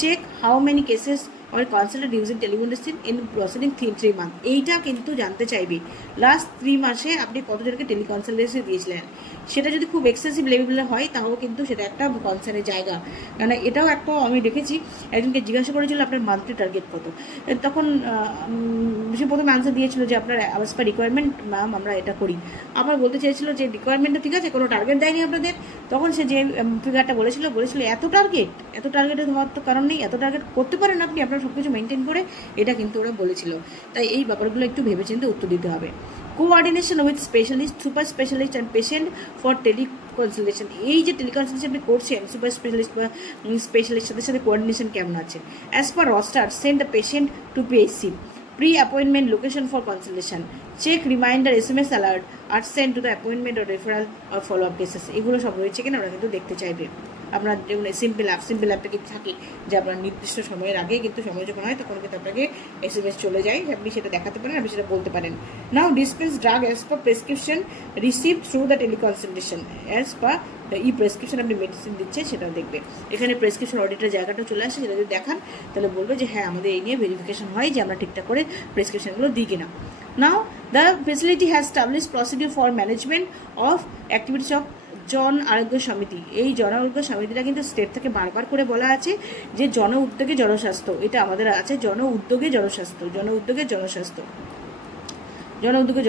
Check how many cases or consulted using telemedicine in proceeding 3 months. এইটা কিন্তু জানতে চাইবে last 3 মাসে আপনি কতজনকে টেলিকনসালটেন্সি দিয়েছিলেন। সেটা যদি খুব এক্সেসিভ লেভেলের হয় তাহলে কিন্তু সেটা একটা কনসার্নের জায়গা, কারণ এটাও একটা আমি দেখেছি একজনকে জিজ্ঞাসা করেছিল আপনার মান্থলি টার্গেট কত, তখন সে প্রথমে আনসার দিয়েছিল যে আপনার অ্যাজ পার রিকোয়ারমেন্ট ম্যাম আমরা এটা করি। আবার বলতে চেয়েছিল যে রিকোয়ারমেন্টটা ঠিক আছে, কোনো টার্গেট দেয়নি আপনাদের, তখন সে যে ফিগারটা বলেছিল এত টার্গেটে হওয়ার তো কারণ নেই, এত টার্গেট করতে পারেন আপনি আপনার সব কিছু মেনটেন করে, এটা কিন্তু ওরা বলেছিল। তাই এই ব্যাপারগুলো একটু ভেবেচিন্তে উত্তর দিতে হবে। Coordination with specialist, super specialist and patient for teleconsultation, এই যে টেলিকনসালটেশন আপনি করছেন সুপার স্পেশালিস্ট বা স্পেশালিস্ট তাদের সাথে কোঅর্ডিনেশন কেমন আছে। As per Roaster send the patient to PHC, pre-appointment location for consultation, check reminder SMS alert are sent to the appointment or referral or follow-up cases, এগুলো সব রয়েছে কিনা ওরা কিন্তু দেখতে চাইবে। আপনার যেমন সিম্পল অ্যাপে কিন্তু থাকে যে আপনার নির্দিষ্ট সময়ের আগে কিন্তু সময় যখন হয় তখন কিন্তু আপনাকে SMS চলে যায়, আপনি সেটা দেখাতে পারেন, আপনি সেটা বলতে পারেন। Now dispense drug as per prescription received through the teleconsultation, as per e prescription আপনি মেডিসিন দিচ্ছে সেটাও দেখবে। এখানে প্রেসক্রিপশন অডিটের জায়গাটা চলে আসে, সেটা যদি দেখান তাহলে বলবে যে হ্যাঁ আমাদের এই নিয়ে ভেরিফিকেশন হয় যে আমরা ঠিকঠাক করে প্রেসক্রিপশনগুলো দিই কিনা। Now the facility has establish procedure for management of activities of Jan Arogya Samiti. এই জন আরোগ্য সমিতিটা কিন্তু স্টেট থেকে বারবার করে বলা আছে যে জন উদ্যোগে জনস্বাস্থ্য, এটা আমাদের আছে জন উদ্যোগে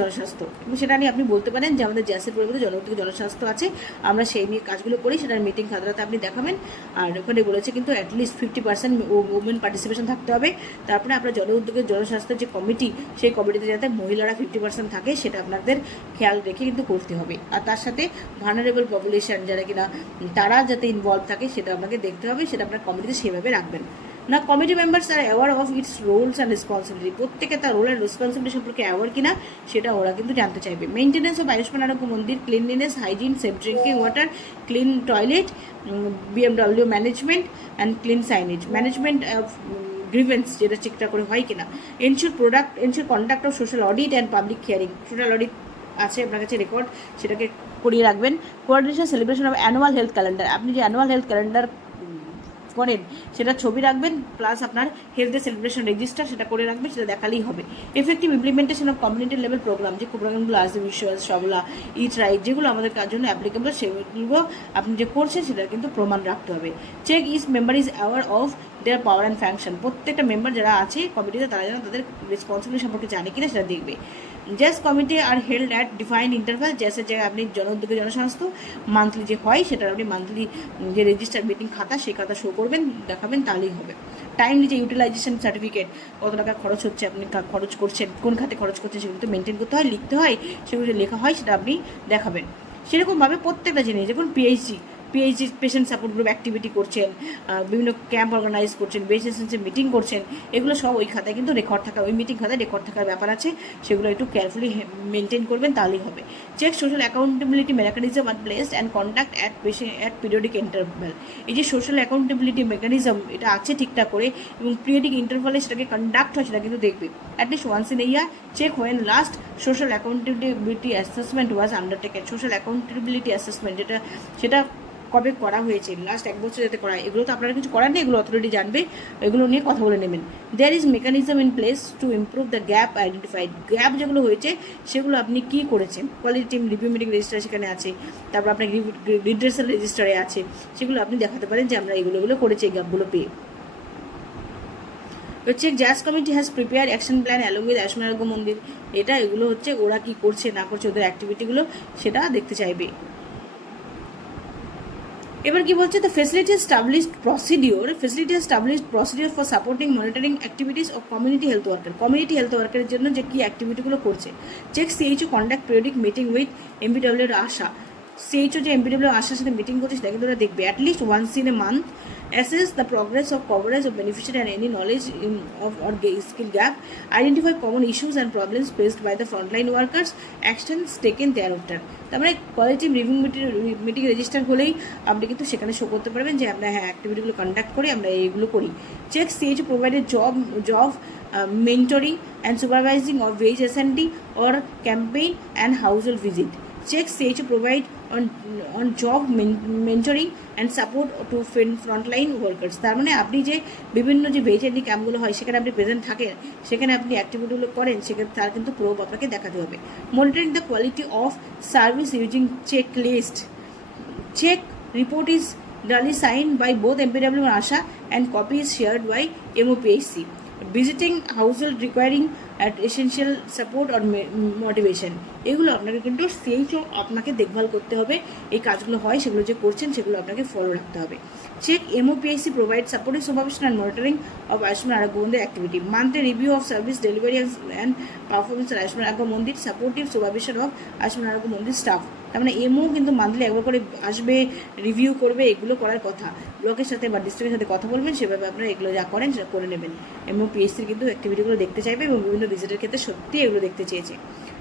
জনস্বাস্থ্য, এবং সেটা নিয়ে আপনি বলতে পারেন যে আমাদের জ্যাসের পরিবর্তে জন উদ্যোগে জনস্বাস্থ্য আছে, আমরা সেই নিয়ে কাজগুলো করি, সেটার মিটিং খাতাতে আপনি দেখাবেন। আর ওখানে বলেছে কিন্তু অ্যাটলিস্ট 50% উমেন পার্টিসিপেশন থাকতে হবে। তারপরে আপনার জন উদ্যোগের জনস্বাস্থ্যের যে কমিটি, সেই কমিটিতে যাতে মহিলারা 50% থাকে সেটা আপনাদের খেয়াল রেখে কিন্তু করতে হবে। আর তার সাথে ভার্নারেবল পপুলেশন যারা কিনা তারা যাতে ইনভলভ থাকে সেটা আপনাকে দেখতে হবে, সেটা আপনার কমিটিতে সেভাবে রাখবেন। না committee members are aware of its roles and responsibility, প্রত্যেকে তার রোল অ্যান্ড রেসপন্সিবিলিটি সম্পর্কে অ্যাওয়ার কিনা সেটা ওরা কিন্তু জানতে চাইবে। মেনটেন্যান্স অফ আয়ুষ্মান আরোগ্য মন্দির, cleanliness, hygiene, safe drinking water, clean toilet, BMW management and clean signage, management of grievance যেটা ঠিকঠাক করে হয় কিনা। Ensure conduct of social audit and public hearing, social audit আছে আপনার কাছে রেকর্ড, সেটাকে করিয়ে রাখবেন। Coordination celebration of annual health calendar, আপনি যে অ্যানুয়াল হেলথ ক্যালেন্ডার করেন সেটা ছবি রাখবেন, প্লাস আপনার হেলথ সেলিব্রেশন রেজিস্টার সেটা করে রাখবেন, সেটা দেখালেই হবে। Effective implementation of community level programme, যে প্রোগ্রামগুলো আছে ভিজুয়াল, সবলা, ইট রাইট, যেগুলো আমাদের কার জন্য অ্যাপ্লিকেবল সেগুলো আপনি যে করছেন সেটার কিন্তু প্রমাণ রাখতে হবে। Check is member is aware of their power and function, প্রত্যেকটা মেম্বার যারা আছে কমিটিতে তারা যেন তাদের রেসপন্সিবিলিটি সম্পর্কে জানে কিনা সেটা দেখবে। Just committee are held at defined interval, জ্যাসের জায়গায় আপনি জন উদ্যোগে জনস্বাস্থ্য মান্থলি যে হয় সেটার আপনি মান্থলি যে রেজিস্টার মিটিং খাতা সেই খাতা শো করবেন, দেখাবেন, তাহলেই হবে। টাইমলি যে ইউটিলাইজেশন সার্টিফিকেট, কত টাকা খরচ হচ্ছে, আপনি খরচ করছেন, কোন খাতে খরচ করছেন সেগুলো তো মেনটেন করতে হয়, লিখতে হয়, সেগুলো যে লেখা হয় সেটা আপনি দেখাবেন। সেরকমভাবে প্রত্যেকটা জিনিস, যেমন PhD patient support group activity করছেন, বিভিন্ন ক্যাম্প অর্গানাইজ করছেন, বেসেন্সে মিটিং করছেন, এগুলো সব ওই খাতায় কিন্তু রেকর্ড থাকা, ওই মিটিং খাতায় রেকর্ড থাকার ব্যাপার আছে, সেগুলো একটু কেয়ারফুলি মেনটেন করবেন, তাহলেই হবে। Check social accountability mechanism are placed and conduct at periodic interval, এই যে সোশ্যাল অ্যাকাউন্টেবিলিটি মেকানিজম এটা আছে ঠিকঠাক করে, এবং পিরিয়ডিক ইন্টারভ্যালে সেটাকে কন্ডাক্ট হয় সেটা কিন্তু দেখবে। At least once in a year check when last social accountability assessment was undertaken, social accountability assessment যেটা সেটা কবে করা হয়েছে, লাস্ট 1 বছর যাতে করা হয়, এগুলো তো আপনারা কিছু করার নেই, এগুলো অথরিটি জানবে, এগুলো নিয়ে কথা বলে নেবেন। There is mechanism in place to improve the gap identified. Gap যেগুলো হয়েছে সেগুলো আপনি কী করেছেন, quality team review meeting register সেখানে আছে, তারপর আপনার রিড্রেসাল রেজিস্টারে আছে, সেগুলো আপনি দেখাতে পারেন যে আমরা এগুলো করেছি এই গ্যাপগুলো পেয়ে। হচ্ছে জাজ committee has prepare action plan along with Ayushman Arogya মন্দির। এগুলো হচ্ছে ওরা কি করছে না করছে, ওদের অ্যাক্টিভিটিগুলো সেটা দেখতে চাইবে। এবার কি বলছে, the facility established procedure for supporting monitoring activities of community health worker. Community health ওয়ার্কারের জন্য যে কী অ্যাক্টিভিটিগুলো করছে, check CHO conduct periodic meeting with এমপিডব্লিউর আশা। সিএইচও যে এমপিডব্লিউ আশার সাথে মিটিং করছে সেটা কিন্তু ওরা দেখবে at least once in a month. Assess the progress of coverage of beneficiary and any knowledge or skill gap. Identify common issues and problems faced by the frontline workers. Actions taken thereafter. তার মানে quality review meeting register হলেই আপনি কিন্তু সেখানে show করতে পারবেন যে আমরা হ্যাঁ অ্যাক্টিভিটিগুলো কন্ডাক্ট করে আমরা এইগুলো করি। Check CH provided job mentoring and supervising of VHSND or campaign and household visit. Check CH provide on job mentoring and support to frontline workers। তার মানে আপনি যে বিভিন্ন যে ভেজেন্ডি ক্যাম্পগুলো হয় সেখানে আপনি প্রেজেন্ট থাকেন, সেখানে আপনি অ্যাক্টিভিটিগুলো করেন, সেখানে তার কিন্তু প্রভাব আপনাকে দেখাতে হবে। Monitoring the quality of service using check list. Check report is duly signed by both MPW and ASHA and copy is shared by MOPHC. Visiting household recurring essential support or motivation, এগুলো আপনাকে কিন্তু CHO আপনাকে দেখভাল করতে হবে, এই কাজগুলো হয় সেগুলো যে করছেন সেগুলো আপনাকে ফলো রাখতে হবে। Check MOPHC provide supportive supervision and monitoring of Ayushman Arogya Mandir activity. Monthly review of service delivery and performance Ayushman Arogya Mandir supportive supervision of Ayushman Arogya মন্দির স্টাফ। তার মানে এমও কিন্তু মান্থলি একবার করে আসবে, রিভিউ করবে, এগুলো করার কথা। ব্লকের সাথে বা ডিস্ট্রিক্টের সাথে কথা বলবেন, সেভাবে আপনারা এগুলো যা করেন সেটা করে নেবেন। MOPHCর কিন্তু অ্যাক্টিভিটিগুলো দেখতে চাইবে এবং বিভিন্ন ভিজিটের ক্ষেত্রে সত্যি এগুলো দেখতে চেয়েছে।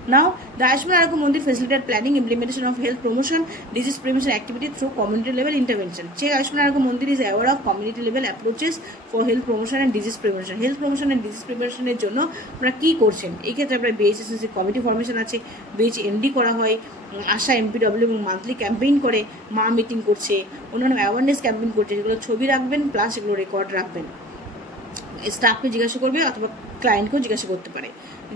Now, the Ayushman Arogya Mandir facilitate planning, implementation of health promotion, disease prevention activity through community level intervention. Check Ayushman Arogya Mandir is aware of community level approaches for health promotion and disease prevention. Health promotion and disease prevention এর জন্য আপনারা কী করছেন, এই ক্ষেত্রে আপনার BHSSC committee formation আছে, BHMD করা হয়, আশা MPW এবং মান্থলি ক্যাম্পেইন করে, মা মিটিং করছে, অন্যান্য অ্যাওয়ারনেস ক্যাম্পেইন করছে, যেগুলো ছবি রাখবেন প্লাস এগুলো রেকর্ড রাখবেন। স্টাফকে জিজ্ঞাসা করবে অথবা ক্লায়েন্টকেও জিজ্ঞাসা করতে পারে।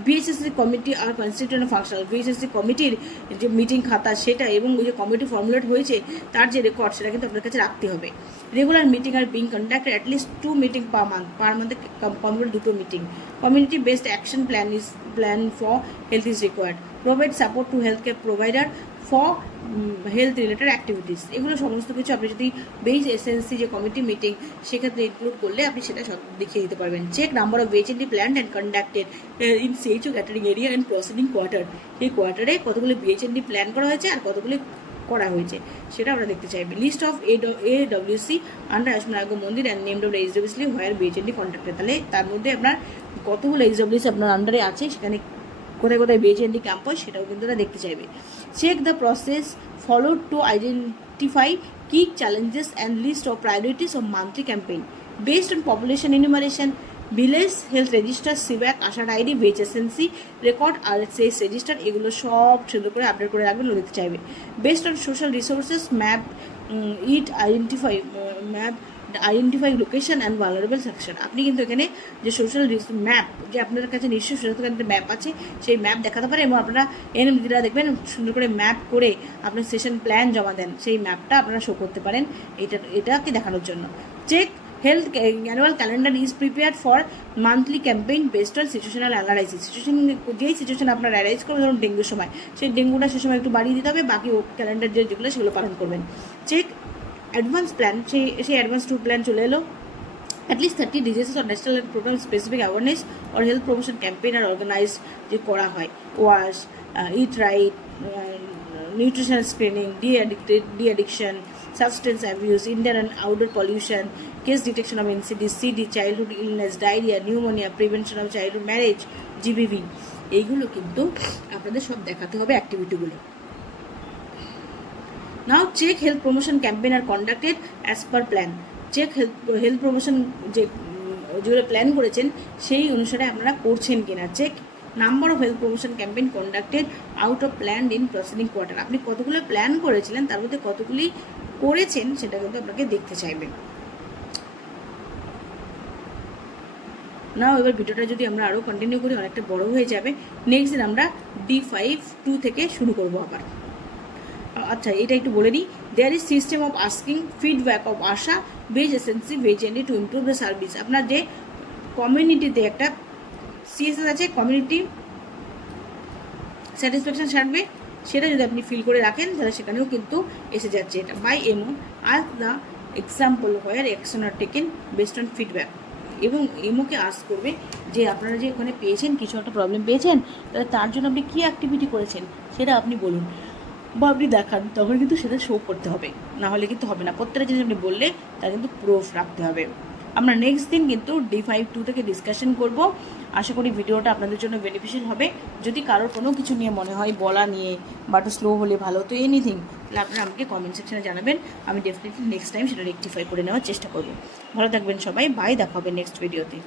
বিএইচএসসি কমিটি আর কনস্টিটিউয়েন্ট ফাংশনাল, বিএইচএসসি কমিটির যে মিটিং খাতা সেটা এবং ওই যে কমিটি ফর্মুলেট হয়েছে তার যে রেকর্ড সেটা কিন্তু আপনার কাছে রাখতে হবে। Regular meeting are being conducted at least 2 meeting per মান্থে complete 2 meeting. Community based action plan for health is required. Provide support to health care provider for health related activities. এগুলো সমস্ত কিছু আপনি যদি BHSSC যে কমিটি মিটিং সেক্ষেত্রে include করলে আপনি সেটা সব দেখিয়ে দিতে পারবেন। Check number of BHMD planned and conducted in CHO catering area and proceeding quarter. এই কোয়ার্টারে কতগুলো BHMD প্ল্যান করা হয়েছে আর কতগুলো করা হয়েছে সেটা আমরা দেখতে চাইবে। List of AWC under Ayushman Arogya Mandir and named of HWC where BHMD conducted. তাহলে তার মধ্যে আপনার কতগুলো HWC আপনার আন্ডারে আছে, সেখানে কোথায় কোথায় BHMD ক্যাম্প হয় সেটাও কিন্তু ওরা দেখতে চাইবে। Check the process followed to identify key challenges and list of priorities of monthly campaign based on population enumeration, village health register, CVAC, ASHA ID, BHSNC record, RHS register, এগুলো সব সুন্দর করে আপডেট করে রাখবেন, দেখতে চাইবে। Based on social resources map identify location and vulnerable section. আপনি কিন্তু এখানে যে সোশ্যাল ম্যাপ যে আপনার কাছে নিশ্চয়ই সোশ্যাল ম্যাপ আছে, সেই ম্যাপ দেখাতে পারে এবং আপনারা দিদিরা দেখবেন সুন্দর করে ম্যাপ করে আপনার সেশন প্ল্যান জমা দেন, সেই ম্যাপটা আপনারা শো করতে পারেন এটাকে দেখানোর জন্য। Check health annual calendar is prepared for monthly campaign based on situational analysis. যেই সিচুয়েশন আপনার অ্যানালাইজ করবে, ধরুন ডেঙ্গুর সময়, সেই ডেঙ্গুটা সে সময় একটু বাড়িয়ে দিতে হবে, বাকি ক্যালেন্ডার যেগুলো সেগুলো পালন করবেন। চেক অ্যাডভান্স প্ল্যান, সেই অ্যাডভান্স টু প্ল্যান চলে এলো। At least 30 diseases or national programme specific awareness or health promotion campaign are organise যে করা হয়। Wash, eat right, nutrition screening, de addiction, substance abuse, indoor and outdoor pollution, case detection of NCD, CD, childhood illness, diarrhoea, pneumonia, prevention of childhood marriage, GBV, এইগুলো কিন্তু আপনাদের সব দেখাতে হবে অ্যাক্টিভিটিগুলো। Now check health promotion campaign are conducted as per plan. Check health promotion যেগুলো plan করেছেন সেই অনুসারে আপনারা করছেন কিনা। Check number of health promotion campaign conducted out of plan in proceeding quarter. আপনি কতগুলো প্ল্যান করেছিলেন তার মধ্যে কতগুলি করেছেন সেটা কিন্তু আপনাকে দেখতে চাইবে না। এবার ভিডিওটা যদি আমরা আরও কন্টিনিউ করি অনেকটা বড় হয়ে যাবে। নেক্সট দিন আমরা D5-2 থেকে শুরু করব আবার। আচ্ছা, এটা একটু বলে দিই। There is system of asking feedback of ASHA base agency agenda to improve the service. আপনার যে কমিউনিটিতে একটা সিএসএস আছে, কমিউনিটি স্যাটিসফ্যাকশন সার্ভে, সেটা যদি আপনি ফিল করে রাখেন তাহলে সেখানেও কিন্তু এসে যাচ্ছে এটা। By MO as the example where action are taken based on feedback. এবং এমোকে আস্ক করবে যে আপনারা যে ওখানে পেয়েছেন, কিছু একটা প্রবলেম পেয়েছেন, তাহলে তার জন্য আপনি কী অ্যাক্টিভিটি করেছেন সেটা আপনি বলুন বা আপনি দেখান, তখন কিন্তু সেটা শো করতে হবে, না হলে কিন্তু হবে না। প্রত্যেকটা জিনিস আপনি বললে তার কিন্তু প্রুফ রাখতে হবে। আমরা নেক্সট দিন কিন্তু D5-2 থেকে ডিসকাশন করব। আশা করি ভিডিওটা আপনাদের জন্য বেনিফিশিয়াল হবে। যদি কারোর কোনো কিছু নিয়ে মনে হয় বলা নিয়ে বা একটু স্লো হলে ভালো, তো এনিথিং, তাহলে আপনারা আমাকে কমেন্ট সেকশনে জানাবেন। আমি ডেফিনেটলি নেক্সট টাইম সেটা রেকটিফাই করে নেওয়ার চেষ্টা করব। ভালো থাকবেন সবাই, বাই, দেখা হবে নেক্সট ভিডিওতে।